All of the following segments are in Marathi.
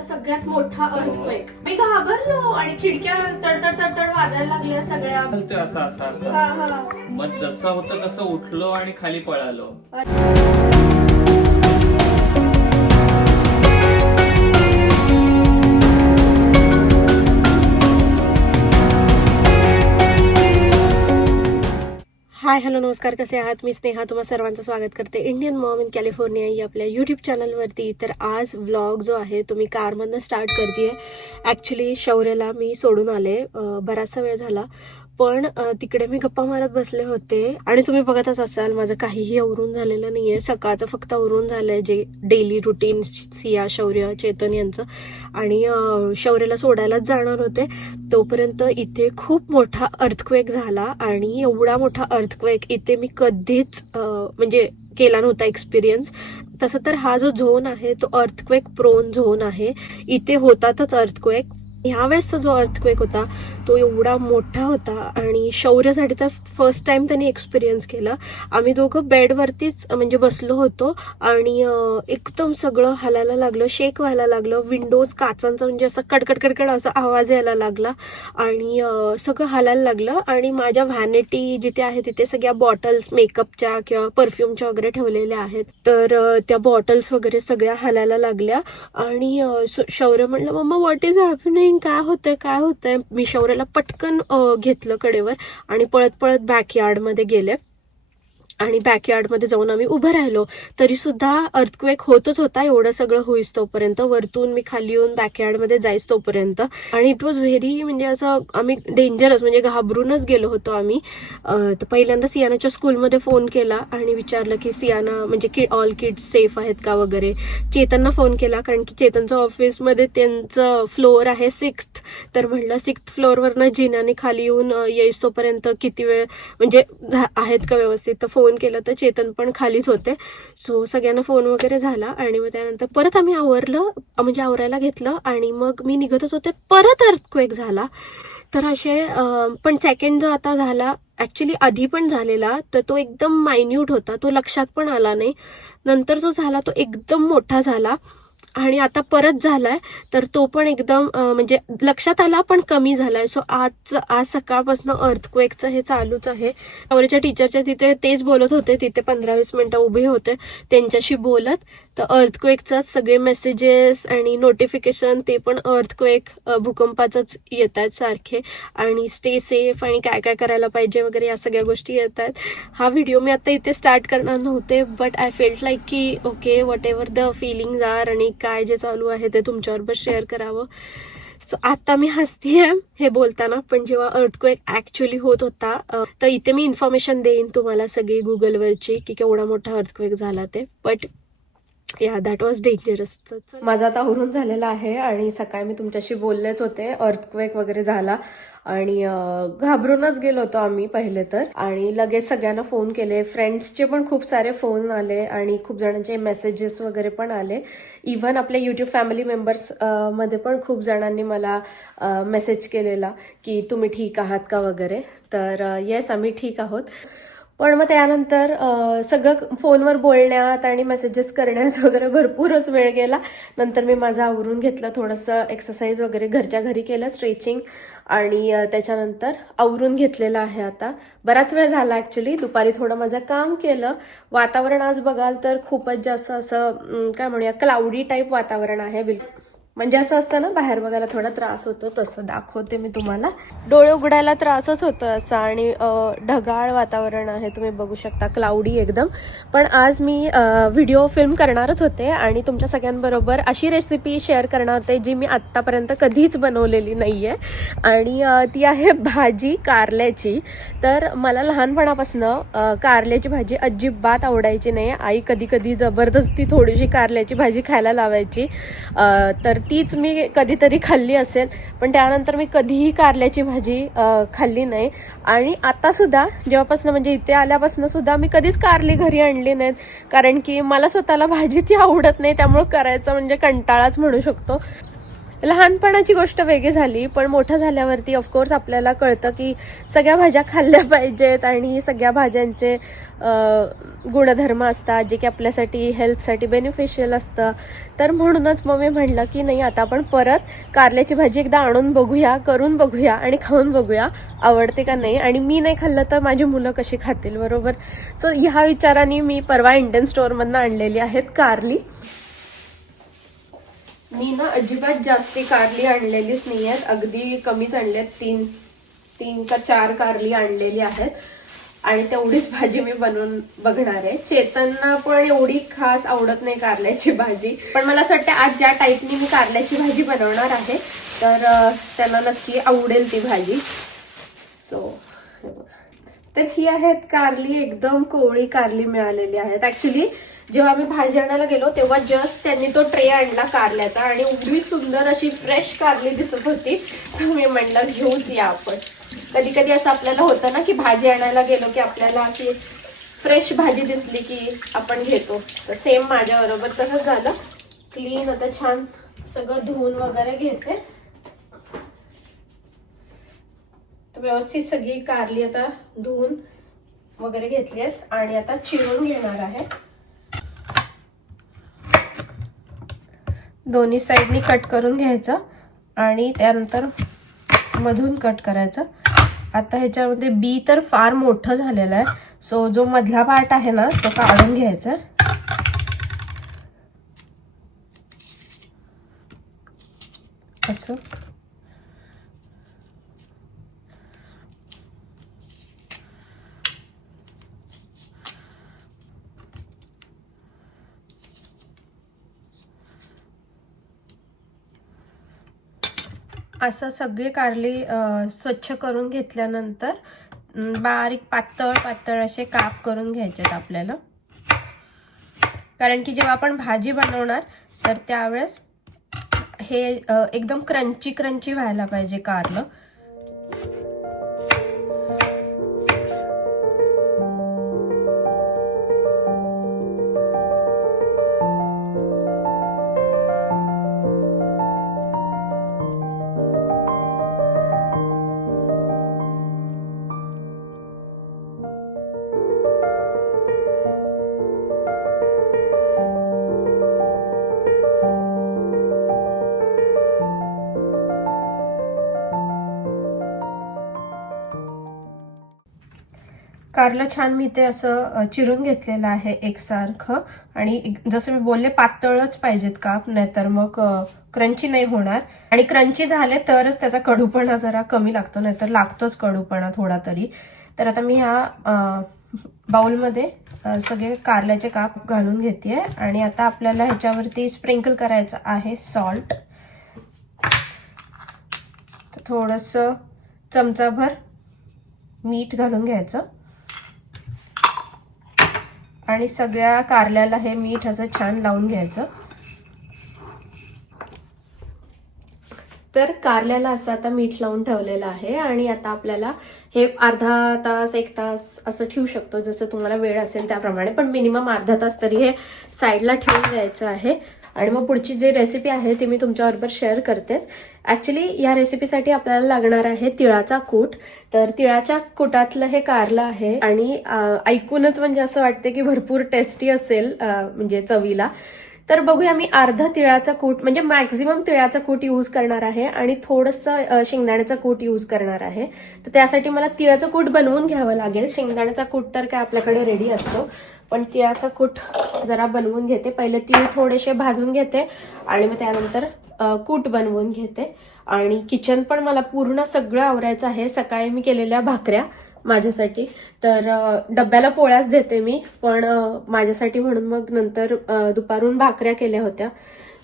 सगळ्यात मोठा अर्थक्वेक मी घाबरलो आणि खिडक्या तडतड तडतड वाजायला लागल्या सगळ्या. बोलतोय असा असा हा हा. मग जसं होतं तसं उठलो आणि खाली पळालो. हाय हॅलो नमस्कार कसे आहात? मी स्नेहा तुम्हा सर्वांचं स्वागत करते. इंडियन मॉम इन कॅलिफोर्निया ही आपल्या यूट्यूब चॅनलवरती तर आज व्लॉग जो आहे तो मी कारमधनं स्टार्ट करते ॲक्च्युली शौर्यला मी सोडून आले. बराचसा वेळ झाला. पण तिकडे मी गप्पा मारत बसले होते. आणि तुम्ही बघतच असाल माझं काहीही आवरून झालेलं नाहीये. सकाळचं फक्त आवरून झालंय जे डेली रुटीन सिया शौर्य चेतन यांचं. आणि शौर्यला सोडायलाच जाणार होते. तोपर्यंत इथे खूप मोठा अर्थक्वेक झाला. आणि एवढा मोठा अर्थक्वेक इथे मी कधीच म्हणजे केला नव्हता एक्सपिरियन्स तसं तर हा जो झोन आहे तो अर्थक्वेक प्रोन झोन आहे. इथे होतातच अर्थक्वेक ह्यावेळेसचा जो अर्थक्वेक होता तो एवढा मोठा होता आणि शौर्यासाठी तर फर्स्ट टाइम त्यांनी एक्सपिरियन्स केला. आम्ही दोघं बेडवरतीच म्हणजे बसलो होतो आणि एकदम सगळं हलायला लागलं शेक व्हायला लागलं विंडोज काचांचा म्हणजे असं कडकड कडकड असा आवाज यायला लागला आणि सगळं हलायला लागलं आणि माझ्या व्हॅनिटी जिथे आहे तिथे सगळ्या बॉटल्स मेकअपच्या किंवा परफ्यूमच्या वगैरे ठेवलेल्या आहेत. तर त्या बॉटल्स वगैरे सगळ्या हलायला लागल्या आणि शौर्य म्हणलं मम्मा व्हॉट इज हॅपनिंग काय होतंय? काय होतंय? मी शौर्याला पटकन घेतलं कडेवर आणि पळत पळत बॅकयार्डमध्ये गेले. आणि बॅकयार्डमध्ये जाऊन आम्ही उभं राहिलो तरी सुद्धा अर्थक्वेक होतच होता एवढं सगळं होईस तोपर्यंत. वरतून मी खाली येऊन बॅकयार्डमध्ये जाईस तोपर्यंत. आणि इट वॉज व्हेरी म्हणजे असं आम्ही डेंजरस म्हणजे घाबरूनच गेलो होतो आम्ही. तर पहिल्यांदा सियानाच्या स्कूलमध्ये फोन केला आणि विचारलं की सियाना म्हणजे की ऑल किड्स सेफ आहेत का वगैरे? चेतनना फोन केला कारण की चेतनचं ऑफिसमध्ये त्यांचं फ्लोअर आहे सिक्स्थ तर म्हणलं सिक्स्थ फ्लोअरवरनं जिनाने खाली येऊन येईस तोपर्यंत किती वेळ म्हणजे आहेत का व्यवस्थित? तर फोन केला तर चेतन पण खालीच होते. सो सगळ्यांना फोन वगैरे झाला आणि मग त्यानंतर परत आम्ही आवरलं म्हणजे आवरायला घेतलं आणि मग मी निघतच होते. परत अर्थक्वेक झाला. तर असे पण सेकंड जो आता झाला ऍक्च्युली आधी पण झालेला तर तो एकदम मायन्यूट होता. तो लक्षात पण आला नाही. नंतर जो झाला तो एकदम मोठा झाला. आणि आता परत झालाय तर तो पण एकदम म्हणजे लक्षात आला पण कमी झालाय. सो आज आज सकाळपासून अर्थक्वेकचं हे चालूच आहे. आवडीच्या टीचरच्या तिथे तेच बोलत होते तिथे पंधरा वीस मिनिटं उभे होते त्यांच्याशी बोलत. तर अर्थक्वेकचाच सगळे मेसेजेस आणि नोटिफिकेशन ते पण अर्थक्वेक भूकंपाचंच येत आहेत सारखे. आणि स्टे सेफ आणि काय काय करायला पाहिजे वगैरे या सगळ्या गोष्टी येत आहेत. हा व्हिडिओ मी आता इथे स्टार्ट करणार नव्हते बट आय फेल्ट लाईक की okay whatever the feeling are आणि काय जे चालू आहे ते तुमच्याबरोबर शेअर करावं. सो आता मी हसतीये हे बोलताना पण जेव्हा अर्थक्वेक ऍक्च्युली होत होता तर इथे मी इन्फॉर्मेशन देईन तुम्हाला सगळी गुगलवरची की केवढा मोठा अर्थक्वेक झाला ते. बट या दॅट वॉज डेंजरस माझा आता आवरून झालेला आहे आणि सकाळी मी तुमच्याशी बोललेच होते अर्थक्वेक वगैरे झाला. आणि घाबरूनच गेलो होतो आम्ही पहिले तर. आणि लगेच सगळ्यांना फोन केले. फ्रेंड्सचे पण खूप सारे फोन आले आणि खूप जणांचे मेसेजेस वगैरे पण आले. इव्हन आपल्या युट्यूब फॅमिली मेंबर्समध्ये पण खूप जणांनी मला मेसेज केलेला की तुम्ही ठीक आहात का वगैरे. तर येस आम्ही ठीक आहोत. पण मग त्यानंतर सगळं फोनवर बोलण्यात आणि मेसेजेस करण्यात वगैरे भरपूरच वेळ गेला. नंतर मी माझं आवरून घेतलं. थोडंसं एक्सरसाइज वगैरे घरच्या घरी केलं. स्ट्रेचिंग आणि त्याच्यानंतर आवरून घेतलेलं आहे आता. बराच वेळ झाला ॲक्च्युली दुपारी थोडं माझं काम केलं. वातावरण आज बघाल तर खूपच जास्त असं काय म्हणूया क्लाउडी टाईप वातावरण आहे. बिलकुल. म्हणजे असं असतं ना बाहेर बघायला थोडा त्रास होतो तसं दाखवते मी तुम्हाला. डोळे उघडायला त्रासच होतो असा आणि ढगाळ वातावरण आहे तुम्ही बघू शकता क्लाउडी एकदम. पण आज मी व्हिडिओ फिल्म करणारच होते आणि तुमच्या सगळ्यांबरोबर अशी रेसिपी शेअर करणार होते जी मी आत्तापर्यंत कधीच बनवलेली नाही आहे आणि ती आहे भाजी कारल्याची. तर मला लहानपणापासून कारल्याची भाजी अजिबात आवडायची नाही. आई कधी कधी जबरदस्ती थोडीशी कारल्याची भाजी खायला लावायची. तर तीच मी कधीतरी खाल्ली असेल पण त्यानंतर मी कधीही कारल्याची भाजी खाल्ली नाही. आणि आता सुद्धा जेव्हापासून म्हणजे इथे आल्यापासून सुद्धा मी कधीच कारली घरी आणली नाहीत. कारण की मला स्वतःला भाजी ती आवडत नाही त्यामुळे करायचं म्हणजे कंटाळाच म्हणू शकतो. लहानपणाची गोष्ट वेगळी झाली पण मोठं झाल्यावरती ऑफकोर्स आपल्याला कळतं की सगळ्या भाज्या खाल्ल्या पाहिजेत आणि सगळ्या भाज्यांचे गुणधर्म असतात जे की आपल्यासाठी हेल्थसाठी बेनिफिशियल असतं. तर म्हणूनच मग मी म्हणलं की नाही आता आपण परत कारल्याची भाजी एकदा आणून बघूया करून बघूया आणि खाऊन बघूया आवडते का नाही? आणि मी नाही खाल्लं तर माझी मुलं कशी खातील बरोबर? सो ह्या विचाराने मी परवा इंडियन स्टोअरमधनं आणलेली आहेत कारली. मी ना अजिबात जास्ती कारली आणलेलीच नाही आहेत. अगदी कमीच आणली आहेत तीन तीन का चार कारली आणलेली आहेत. आणि तेवढीच भाजी मी बनवून बघणार आहे. चेतनना पण एवढी खास आवडत नाही कारल्याची भाजी. पण मला असं वाटतं आज ज्या टाईपनी मी कारल्याची भाजी बनवणार आहे तर त्यांना नक्की आवडेल ती भाजी. सो हे बघा. तर ही आहेत कारली एकदम कोवळी कारली मिळालेली आहेत. ऍक्च्युली जेव्हा आम्ही भाजी आणायला गेलो तेव्हा जस्ट त्यांनी तो ट्रे आणला कारल्याचा आणि उभी सुंदर अशी फ्रेश कारली दिसत होती. तर मी म्हणलं घेऊच या आपण. कधी कधी असं आपल्याला होतं ना की भाजी आणायला गेलो की आपल्याला अशी फ्रेश भाजी दिसली की आपण घेतो. तर सेम माझ्याबरोबर तसंच झालं. क्लीन आता छान सगळं धुवून वगैरे घेते. तर व्यवस्थित सगळी कारली आता धुवून वगैरे घेतली आहेत आणि आता चिरून घेणार आहे. दोन्ही साईडनी कट करून घ्यायचं आणि त्यानंतर मधून कट करायचं. आता ह्याच्यामध्ये बी तर फार मोठं झालेलं आहे. सो जो मधला पार्ट आहे ना तो काढून घ्यायचा असं. असं सगळी कारली स्वच्छ करून घेतल्यानंतर बारीक पातळ पातळ असे काप करून घ्यायचे आहेत आपल्याला. कारण की जेव्हा आपण भाजी बनवणार तर त्यावेळेस हे एकदम क्रंची क्रंची व्हायला पाहिजे कारलं. कारलं छान मी ते असं चिरून घेतलेलं आहे एकसारखं. आणि जसं मी बोलले पातळच पाहिजेत काप नाहीतर मग क्रंची नाही होणार. आणि क्रंची झाले तरच त्याचा कडूपणा जरा कमी लागतो नाहीतर लागतोच कडूपणा थोडा तरी. तर आता मी ह्या बाउलमध्ये सगळे कारल्याचे काप घालून घेते आणि आता आपल्याला ह्याच्यावरती स्प्रिंकल करायचं आहे सॉल्ट. थोडंसं चमचाभर मीठ घालून घ्यायचं. आणि सगळ्या कारल्याला हे मीठ असं छान लावून घ्यायचं. तर कारल्याला असं आता मीठ लावून ठेवलेलं आहे आणि आता आपल्याला हे अर्धा तास एक तास असं ठेवू शकतो जसं तुम्हाला वेळ असेल त्याप्रमाणे. पण मिनिमम अर्धा तास तरी हे साईडला ठेवून द्यायचं आहे. आणि मग पुढची जी रेसिपी आहे ती मी तुमच्याबरोबर शेअर करतेच. ॲक्च्युली या रेसिपीसाठी आपल्याला लागणार आहे तिळाचा कूट. तर तिळाच्या कुटातलं हे कारलं आहे आणि ऐकूनच म्हणजे असं वाटते की भरपूर टेस्टी असेल म्हणजे चवीला. तर बघूया मी अर्धा तिळाचा कूट म्हणजे मॅक्झिमम तिळाचा कूट यूज करणार आहे आणि थोडंसं शेंगदाण्याचा कूट यूज करणार आहे. तर त्यासाठी मला तिळाचं कूट बनवून घ्यावं लागेल. शेंगदाण्याचा कूट तर काय आपल्याकडे रेडी असतो. पण तिळाचा कूट जरा बनवून घेते. पहिले तीळ थोडेसे भाजून घेते आणि मग त्यानंतर कूट बनवून घेते. आणि किचन पण मला पूर्ण सगळं आवरायचं आहे. सकाळी मी केलेल्या भाकऱ्या माझ्यासाठी. तर डब्याला पोळ्याच देते मी. पण माझ्यासाठी म्हणून मग नंतर दुपारून भाकऱ्या केल्या होत्या.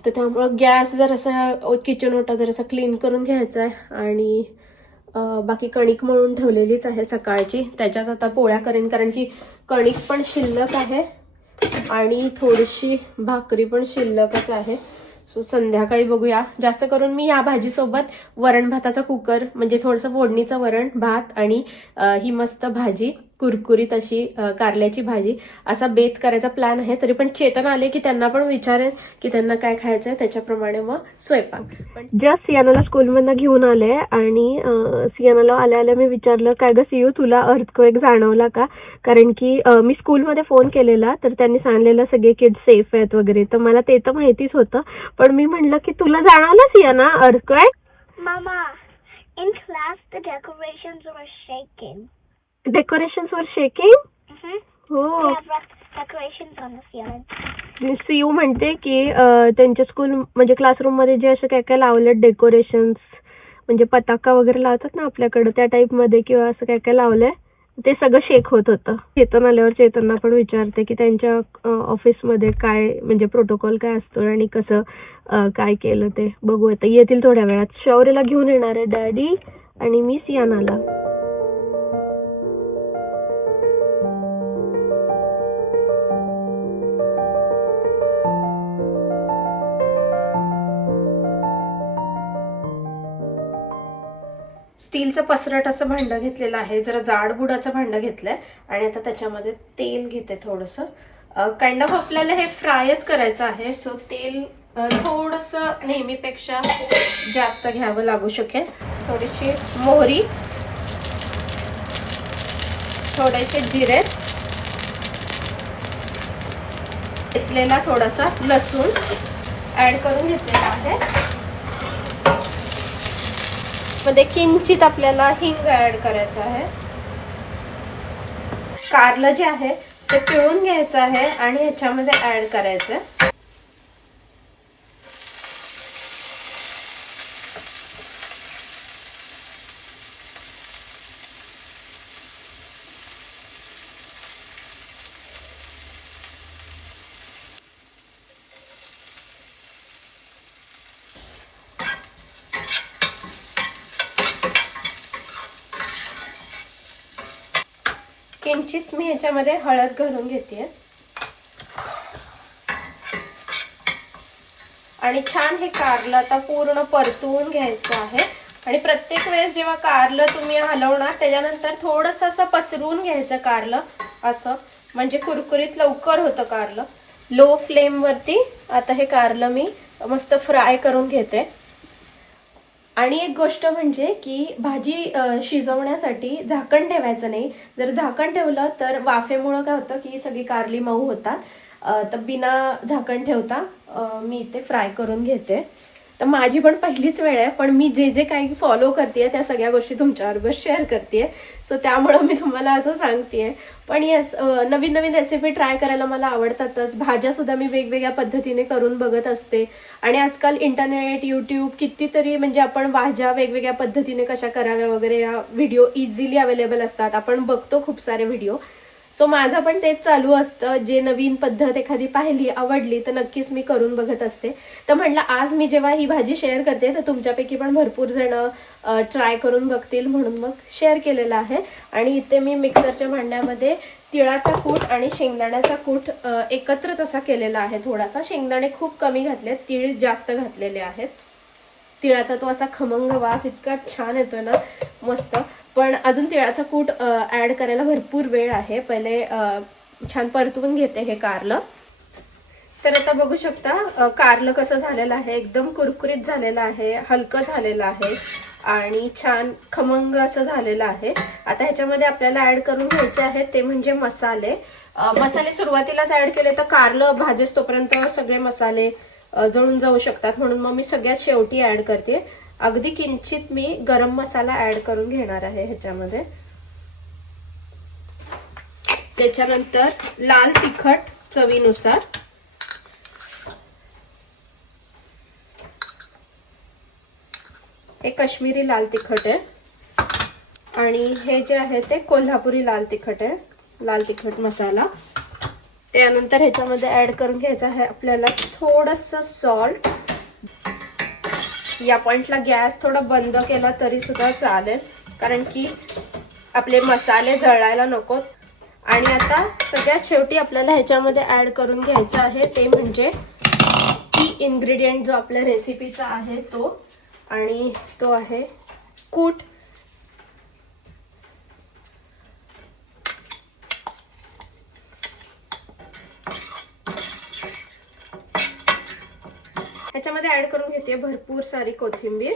तर त्यामुळं गॅस जर असा किचन ओटा जर असा क्लीन करून घ्यायचा आहे. आणि बाकी कणिक मळून ठेवलेलीच आहे सकाळची. त्याच्याच आता पोळ्या करेन कारण की कणिक पण शिल्लक आहे आणि थोडीशी भाकरी पण शिल्लकच आहे. सो संध्याकाळी बघूया. जास्त करून मी या भाजीसोबत वरण भाताचा कुकर म्हणजे थोडंसं फोडणीचं वरण भात आणि ही मस्त भाजी कुरकुरीत अशी कारल्याची भाजी. असा बेत करायचा प्लॅन आहे तरी पण चेतन आले की त्यांना पण विचारेन की त्यांना काय खायचंय त्याच्याप्रमाणे मग स्वयंपाक. पण जस्ट सियानाला स्कूलमधनं घेऊन आले आणि सियानाला आल्या आल्या मी विचारलं काय ग सियू तुला अर्थक्वेक जाणवला का? कारण की मी स्कूलमध्ये फोन केलेला तर त्यांनी सांगलेलं सगळे किड्स सेफ आहेत वगैरे. तर मला ते तर माहितीच होतं पण मी म्हणलं की तुला जाणवलं Siana earthquake Mama, in class the decorations were shaking. Decoration Mm-hmm. हो. Decorations on the ceiling. Siu म्हणते की अ, त्यांच्या स्कूल म्हणजे क्लासरूममध्ये जे असं काय काय लावलं डेकोरेशन्स म्हणजे पताका वगैरे लावतात ना आपल्याकडे त्या टाइपमध्ये किंवा असं काय काय लावलंय ते सगळं शेक होत होतं. चेतन आल्यावर चेतनला पण विचारते की त्यांच्या ऑफिसमध्ये काय म्हणजे प्रोटोकॉल काय असतो आणि कसं अ, काय केलं ते. बघू आता येतील थोड्या वेळात. शौर्यला घेऊन येणार आहे डॅडी आणि मी सियानाला. स्टीलचं पसरट असं भांडं घेतलेलं आहे. जरा जाडबुडाचं भांडं घेतलं आहे आणि आता त्याच्यामध्ये तेल घेते थोडंसं. काइंड ऑफ आपल्याला हे फ्रायच करायचं आहे. सो तेल थोडंसं नेहमीपेक्षा जास्त घ्यावं लागू शकेल. थोडीशी मोहरी थोडेसे जिरे घेतलेला थोडासा लसूण ऍड करून घेतलेला आहे. मध्ये किंचित आपल्याला हिंग ऍड करायचं आहे. कारलं जे आहे ते पिळून घ्यायचं आहे आणि ह्याच्यामध्ये ऍड करायचं किंचित मी ह्याच्यामध्ये हळद घालून घेते. आणि छान हे कारलं आता पूर्ण परतवून घ्यायचं आहे. आणि प्रत्येक वेळेस जेव्हा कारलं तुम्ही हलवणार त्याच्यानंतर थोडंसं असं पसरून घ्यायचं कारलं. असं. म्हणजे कुरकुरीत लवकर होतं कारलं. लो फ्लेमवरती आता हे कारलं मी मस्त फ्राय करून घेते. आणि एक गोष्ट म्हणजे की भाजी शिजवण्यासाठी झाकण ठेवायचं नाही. जर झाकण ठेवलं तर वाफेमुळं काय होतं की सगळी कारली मऊ होतात. तर बिना झाकण ठेवता मी इथे फ्राय करून घेते. तर माझी पण पहिलीच वेळ आहे पण मी जे जे काही फॉलो करते त्या सगळ्या गोष्टी तुमच्याबरोबर शेअर करते सो त्यामुळं मी तुम्हाला असं सांगते पण येस नवीन नवीन रेसिपी ट्राय करायला मला आवडतातच. भाज्यासुद्धा मी वेगवेगळ्या पद्धतीने करून बघत असते. आणि आजकाल इंटरनेट यूट्यूब कितीतरी म्हणजे आपण भाज्या वेगवेगळ्या पद्धतीने कशा कराव्या वगैरे या व्हिडिओ इझिली अवेलेबल असतात. आपण बघतो खूप सारे व्हिडिओ सो माझं पण तेच चालू असतं. जे नवीन पद्धत एखादी पाहिली आवडली तर नक्कीच मी करून बघत असते. तर म्हटलं आज मी जेव्हा ही भाजी शेअर करते तर तुमच्यापैकी पण भरपूर जण ट्राय करून बघतील म्हणून मग शेअर केलेलं आहे. आणि इथे मी मिक्सरच्या भांड्यामध्ये तिळाचा कूट आणि शेंगदाण्याचा कूट एकत्रच असा केलेला आहे. थोडासा शेंगदाणे खूप कमी घातले तीळ जास्त घातलेले आहेत. तिळाचा तो असा खमंग वास इतका छान येतो ना मस्त. पण अजून तिळाचा कूट ॲड करायला भरपूर वेळ आहे. पहिले छान परतवून घेते हे कारलं. तर आता बघू शकता कारलं कसं झालेलं आहे. एकदम कुरकुरीत झालेलं आहे हलकं झालेलं आहे आणि छान खमंग असं झालेलं आहे. आता ह्याच्यामध्ये आपल्याला ऍड करून घ्यायचे आहेत ते म्हणजे मसाले. मसाले सुरुवातीलाच ऍड केले तर कारलं भाजेस तोपर्यंत सगळे मसाले जळून जाऊ शकतात म्हणून मग मी सगळ्यात शेवटी ऍड करते. अगदी किंचित मी गरम मसाला ऍड करून घेणार आहे ह्याच्यामध्ये. त्याच्यानंतर लाल तिखट चवीनुसार. हे काश्मीरी लाल तिखट आहे. आणि हे जे आहे ते कोल्हापुरी लाल तिखट आहे. लाल तिखट मसाला. त्यानंतर ह्याच्यामध्ये ऍड करून घ्यायचं आहे आपल्याला थोडस सॉल्ट या पॉइंटला गॅस थोडा बंद केला तरी सुद्धा चालेल. कारण की आपले मसाले जळायला नकोत आणि आता सगळ्यात शेवटी आपल्याला ह्याच्यामध्ये ऍड करून घ्यायचं आहे ते म्हणजे की इन्ग्रेडियंट जो आपल्या रेसिपीचा आहे तो. आणि तो आहे कूट. ह्याच्यामध्ये ऍड करून घेते भरपूर सारी कोथिंबीर.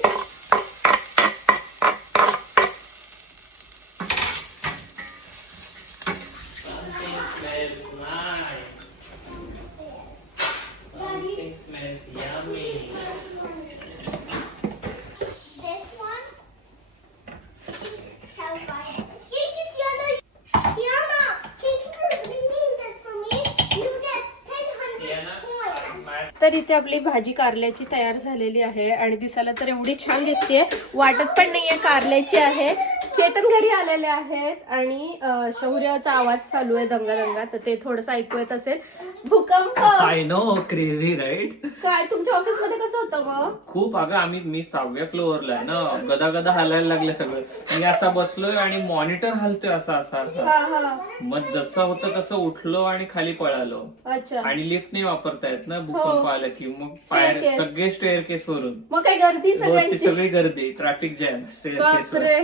तर इथे आपली भाजी कारल्याची तयार झालेली आहे आणि दिसायला तर एवढी छान दिसतेय. वाटत पण नाहीये कारल्याची आहे. चेतन घरी आलेले आहेत आणि अं, शौर्याचा आवाज चालू आहे दंगा दंगा तर ते थोडस ऐकू येत असेल. भूकंप! आय नो क्रेझी राईट काय तुमच्या ऑफिसमध्ये कसं होतं मग? खूप अगं आम्ही मी सहाव्या फ्लोअरला आहे ना. गदा गदा हलायला लागले सगळं. मी असा बसलोय आणि मॉनिटर हलतोय असा असा असा. हा हा. मग जसं होतं तसं उठलो आणि खाली पळालो. अच्छा. आणि लिफ्ट नाही वापरता येत ना भूकंप आला की मग पायर Staircase. सगळे स्टेअर केस वरून. मग काय गर्दी वरती सगळ्यांची? सगळी गर्दी ट्रॅफिक जॅम स्टेअर बापरे.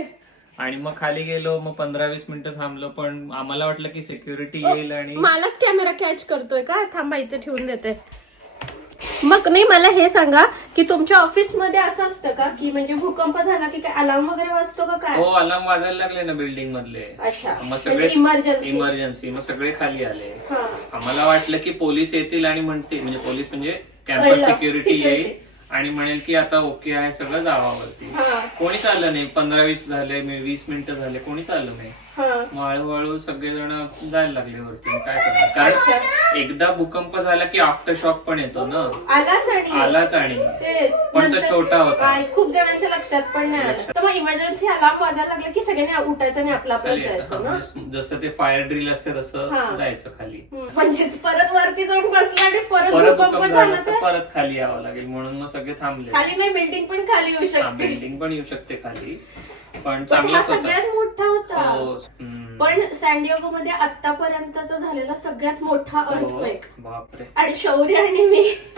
आणि मग खाली गेलो मग पंधरा वीस मिनिटं थांबलो पण आम्हाला वाटलं की सिक्युरिटी येईल आणि मलाच कॅमेरा कॅच करतोय का? थांबा इथे ठेवून देते. मग नाही मला हे सांगा की तुमच्या ऑफिसमध्ये असं असतं का? की म्हणजे भूकंप झाला की काय अलार्म वगैरे वाजतो का काय? हो अलार्म वाजायला लागले ना बिल्डिंग मधले. अच्छा मग म्हणजे सगळे इमर्जन्सी इमर्जन्सी मग सगळे खाली आले. हा. आम्हाला वाटलं की पोलीस येतील आणि म्हणतील म्हणजे पोलीस म्हणजे कॅम्पस. Security Security. येईल. आणि म्हणेल की आता ओके आहे सगळं जावावरती. कोणी चाललं नाही? पंधरा वीस झाले मी वीस मिनिटं झाले कोणी चाललं नाही? मग हळूहळू सगळेजण जायला लागले वरती. काय करणार? कारण एकदा भूकंप झाला की आफ्टर शॉक पण येतो ना? आलाच आणि आलाच आणि. तेच. पण तो नंतर- छोटा होता. काय, खूप जणांच्या लक्षात पण नाही आलं. तर मग इमर्जन्सी अलार्म वाजायला लागला की सगळ्यांनी उठायचं आणि आपलं आपलं खाली जायचं. ना? हा, म्हणजे जसं ते फायर ड्रिल असते तसं. जायचं खाली. हम्म. म्हणजेच परत वरती जाऊन बसला आणि परत परत भूकंप भूकंप झाला झाला तर तर? परत खाली यावं लागेल. म्हणून मग सगळे थांबले. खाली नाही बिल्डिंग पण खाली येऊ शकते. बिल्डिंग पण येऊ शकते खाली. पण हा सगळ्यात मोठा होता. हो. पण सॅन्डिओगो मध्ये आतापर्यंतचा झालेला सगळ्यात मोठा हो, अर्थक्वेक बापरे. आणि शौर्य आणि मी.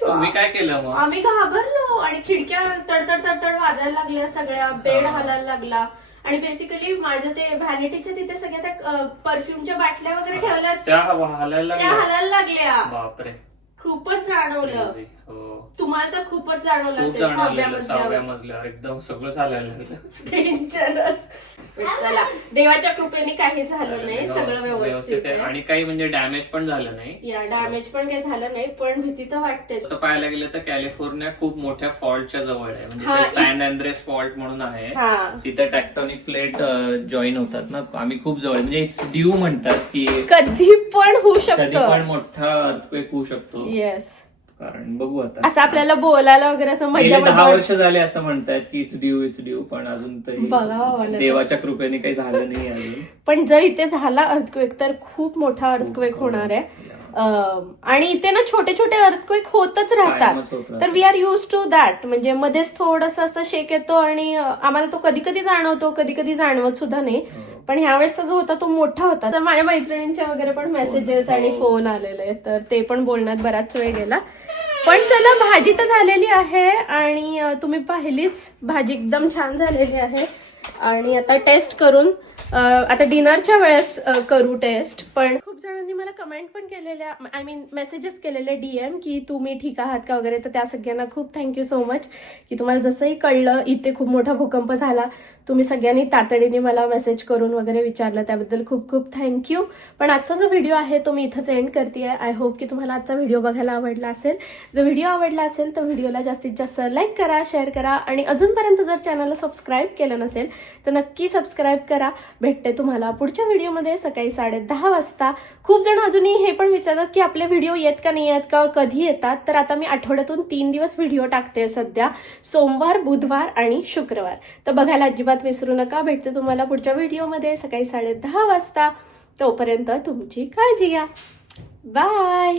तुम्ही काय केलं मग? आम्ही घाबरलो आणि खिडक्या तडतड तडतड वाजायला लागल्या सगळ्या बेड हा. हलायला लागला. आणि बेसिकली माझ्या ते व्हॅनिटीच्या तिथे सगळ्या त्या परफ्युमच्या बाटल्या वगैरे ठेवल्या त्या हलायला त्या लागल्या. बापरे. खूपच जाणवलं. हो तुम्हाला तर खूपच जाणवलं खूप असेल सहाव्या मजल्यावर मजल्यावर एकदम सगळं चालायला लागलं डेंजरस चला. देवाच्या कृपेने काही झालं नाही हो, सगळं व्यवस्थित आहे. आहे. आणि काही म्हणजे डॅमेज पण झालं नाही. या डॅमेज पण काही झालं नाही पण भीती तर वाटतेच. तसं पाहायला गेलं तर कॅलिफोर्निया खूप मोठ्या फॉल्टच्या जवळ आहे. हा, म्हणजे इ- सॅन अँड्रेस फॉल्ट म्हणून आहे. हा. तिथे टॅक्टॉनिक प्लेट जॉईन होतात ना. आम्ही खूप जवळ म्हणजे इट्स ड्यू म्हणतात की कधी पण होऊ कधी पण शकतं मोठा अर्थक्वेक होऊ शकतो. येस कारण बघू आता. असं आपल्याला बोलायला वगैरे असं मजा गेले दहा मजा वर्ष झाले असं म्हणतात की इट्स ड्यू इट्स ड्यू पण अजून तरी. देवाच्या कृपेने काही झालं नाही अजून. पण जर इथे झाला अर्थक्वेक तर खूप मोठा अर्थक्वेक होणार आहे. अं, आणि इथे ना छोटे छोटे अर्थक्वेक होतच राहतात. कायमच होत राहतात. तर we are use to that म्हणजे मध्येच थोडस असं शेक येतो आणि अं, आम्हाला तो कधी कधी जाणवतो कधी कधी जाणवत सुद्धा नाही. हो. पण ह्यावेळेस जो होता तो मोठा होता. तर माझ्या मैत्रिणींच्या वगैरे पण मेसेजेस आणि हो. फोन आलेले तर ते पण बोलण्यात बराच वेळ गेला. पण चला भाजी तर झालेली आहे आणि तुम्ही पाहिलीच भाजी एकदम छान झालेली आहे. आणि आता टेस्ट करून आता डिनरच्या वेळेस करू टेस्ट पण खूप जणांनी मला कमेंट पण केलेल्या आय मीन मेसेजेस केलेले डीएम की तुम्ही ठीक आहात का वगैरे. तर त्या सगळ्यांना खूप थँक्यू सो मच की तुम्हाला जसंही कळलं इथे खूप मोठा भूकंप झाला. तुम्ही सगळ्यांनी तातडीने मला मेसेज करून वगैरे विचारलं त्याबद्दल खूप खूप थँक्यू पण आजचा जो व्हिडिओ आहे तो मी इथंच एंड करते आय होप की तुम्हाला आजचा व्हिडिओ बघायला आवडला असेल. जर व्हिडिओ आवडला असेल तर व्हिडिओला जास्तीत जास्त लाईक करा शेअर करा आणि अजूनपर्यंत जर चॅनलला सबस्क्राईब केलं नसेल तर नक्की सबस्क्राईब करा. भेटते तुम्हाला पुढच्या व्हिडिओमध्ये सकाळी साडे दहा वाजता. खूप जण अजूनही हे पण विचारतात की आपले व्हिडिओ येत का नाही येत का कधी येतात? तर आता मी आठवड्यातून तीन दिवस व्हिडिओ टाकते सध्या. सोमवार बुधवार आणि शुक्रवार. तर बघायला अजिबात अजिबात विसरू नका. भेटते तुम्हाला पुढच्या व्हिडिओमध्ये. सकाळी साडे दहा वाजता. तोपर्यंत तुमची काळजी घ्या. बाय